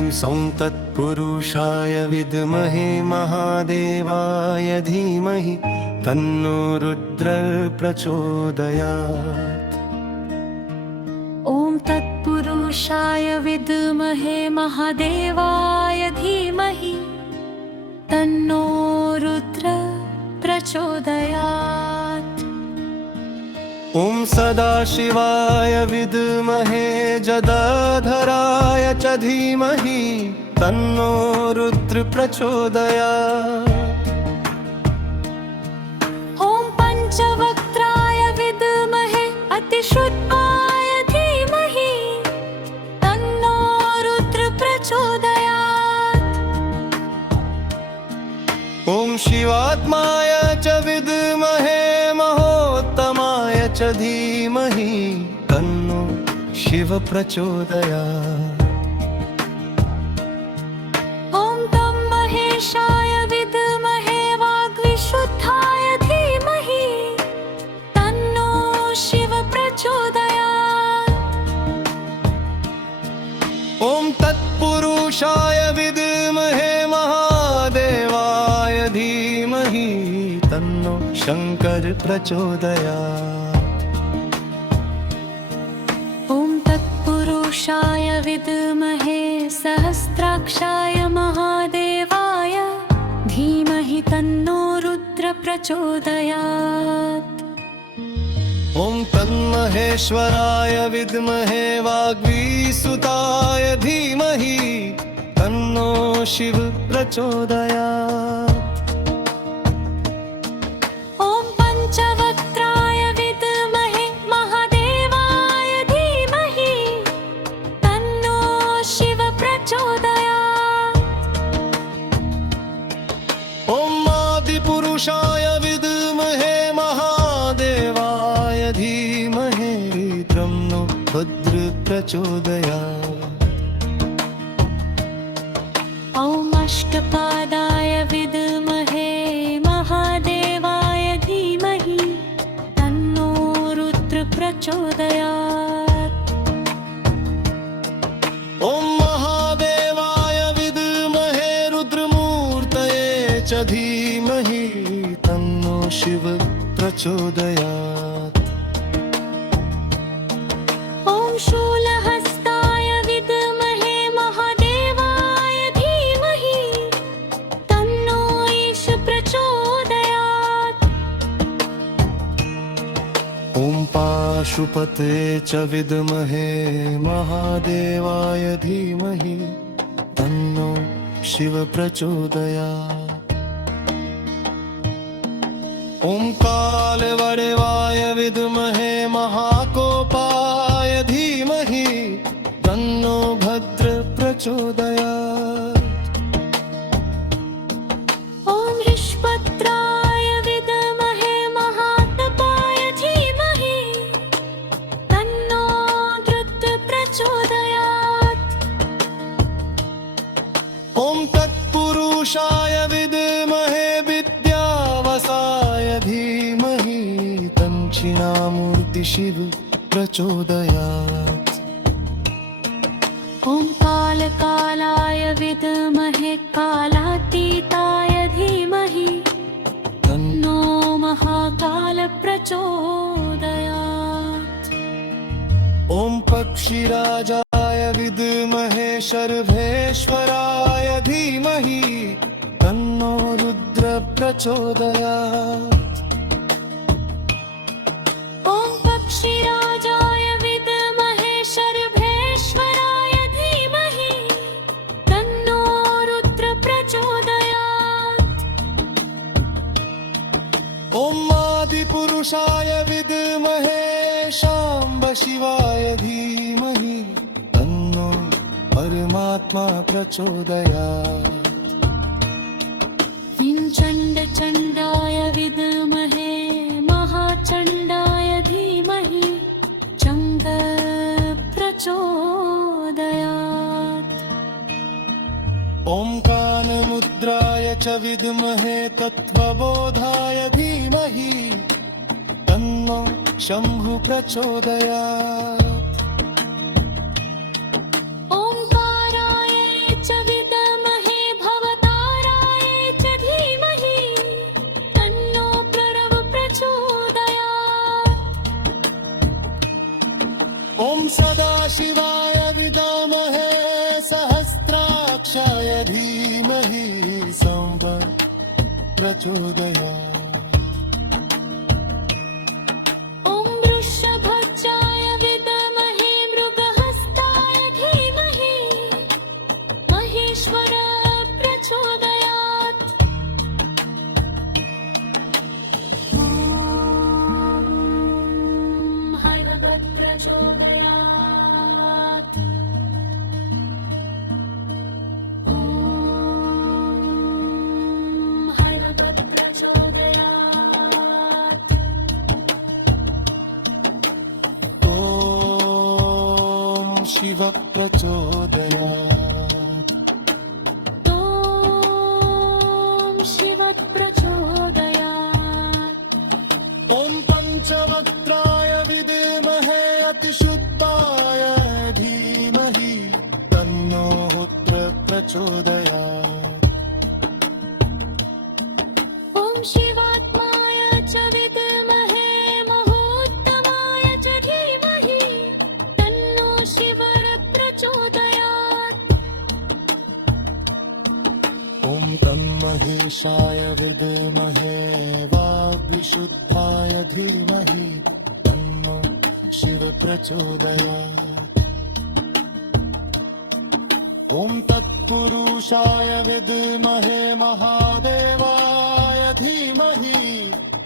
ह्रीं सौं तत्पुरुषाय विद्महे महादेवाय धीमहि तन्नो रुद्रः प्रचोदयात्। ॐ तत्पुरुषाय विद्महे महादेवाय धीमहि तन्नो रुद्रः प्रचोदयात्। ॐ सदाशिवाय विद्महे जटाधराय च धीमहि तन्नो रुद्रः प्रचोदयात्। ॐ पञ्चवक्त्राय विद्महे अतिश्रुताय धीमहि तन्नो रुद्रः प्रचोदयात्। ॐ शिवात्माय च विद्महे महोत्तमाय च धीमहि तन्नो शिव प्रचोदयात्। ॐ तं महेशाय विद्महे वाग्विशुद्धाय धीमहि तन्नो शिव प्रचोदयात्। ॐ तत्पुरुषाय विद्महे महादेवाय धीमहि तन्नो शंकर प्रचोदयात्। ॐ तत्पुरुषाय विद्महे सहस्राक्षाय महादेवाय धीमहि तन्नो रुद्रः प्रचोदयात्। ॐ तन्महेश्वराय विद्महे वाग्वीसुताय धीमहि तन्नो शिव प्रचोदयात्। ॐ पञ्चवक्त्राय विद्महे महादेवाय धीमहि तन्नो शिव प्रचोदयात्। ॐ आदिपुरुषाय विद्महे महादेवाय धीमहि तन्नो भद्र प्रचोदयात्। ॐ अष्टपादाय विद्महे महादेवाय धीमहि तन्नो रुद्रः प्रचोदयात्। ॐ महादेवाय विद्महे रुद्रमूर्तये च धीमहि तन्नो शिव प्रचोदयात्। ॐ शूलहस्ताय विद्महे महादेवाय धीमहि तन्नो ईश प्रचोदयात्। ॐ पाशुपते च विद्महे महादेवाय धीमहि तन्नो शिव प्रचोदयात्। ॐ कालवडवाय विद्महे महाकोपाय धीमहि तन्नो भद्र प्रचोदयात्। ॐ ऋष्पत्राय विद्महे महातपाय धीमहि तन्नो रुद्रः प्रचोदयात्। ॐ तत्पुरुषाय विद्महे विद्यावसाय धीमहि दक्षिणामूर्ति शिव प्रचोदयात्। ॐ कालकालाय विद्महे कालातीताय धीमहि तन्नो महाकाल प्रचोदयात्। ॐ पक्षिराजाय विद्महे शर्वेश्वराय धीमहि तन्नो रुद्र प्रचोदयात्। ॐ पक्षिराजाय विद्महे शर्वेश्वराय धीमहि तन्नो रुद्रः प्रचोदयात्। ॐ आदिपुरुषाय विद्महे शाम्ब शिवाय धीमहि तन्नो परमात्मा प्रचोदयात्। चण्डाय विद्महे महाचण्डाय धीमहि चण्ड प्रचोदयात्। ॐ कालमुद्राय च विद्महे तत्त्वबोधाय धीमहि तन्नो शम्भु प्रचोदयात्। ओंकाराय शिवाय विद्महे सहस्राक्षाय धीमहि प्रचोदयात्। ॐ वृषभध्वजाय विद्महे मृगहस्ताय धीमहि महेश्वर प्रचोदयात्। ॐ हरभद्र प्रचोदयात्। ॐ हरभद्र प्रचोदयात्। ॐ शिव प्रचोदयात्। ॐ शिव प्रचोदयात्। ॐ पञ्चवक्त्राय विद्महे अतिशुद्धाय धीमहि तन्नो रुद्र प्रचोदयात्। ॐ शिवात्माय च विद्महे महोत्तमाय च धीमहि तन्नो शिवर प्रचोदयात्। ॐ तन्महेशाय विद्महे वाग्विशुद्धाय धीमहि तन्नो शिव प्रचोदयात्। ॐ तत्पुरुषाय विद्महे महादेवाय धीमहि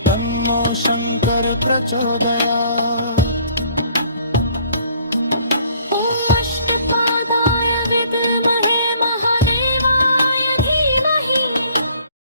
तन्नो शङ्कर प्रचोदयात्।